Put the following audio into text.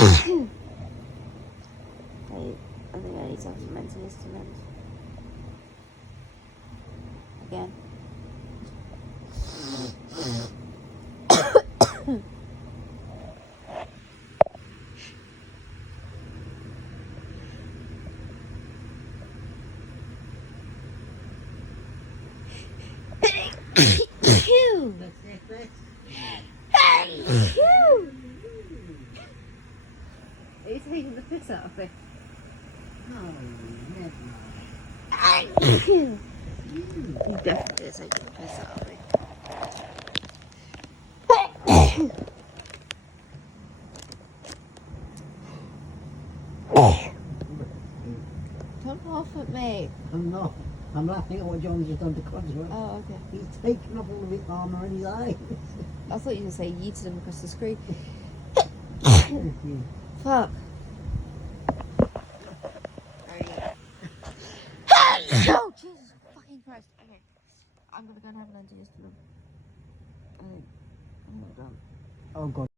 I think I need some mental instruments. Again. Are you taking the piss out of me? No, never You definitely are taking the piss out of me. Don't laugh at me. I'm not. I'm laughing at what John's just done to Codsworth. Oh, okay. He's taken off all of his armour and his eyes. I thought you were going to say yeeted him across the screen. Fuck. Oh, Jesus fucking Christ. Okay. I'm going to go and have an antihistamine. I think I'm done. Oh God.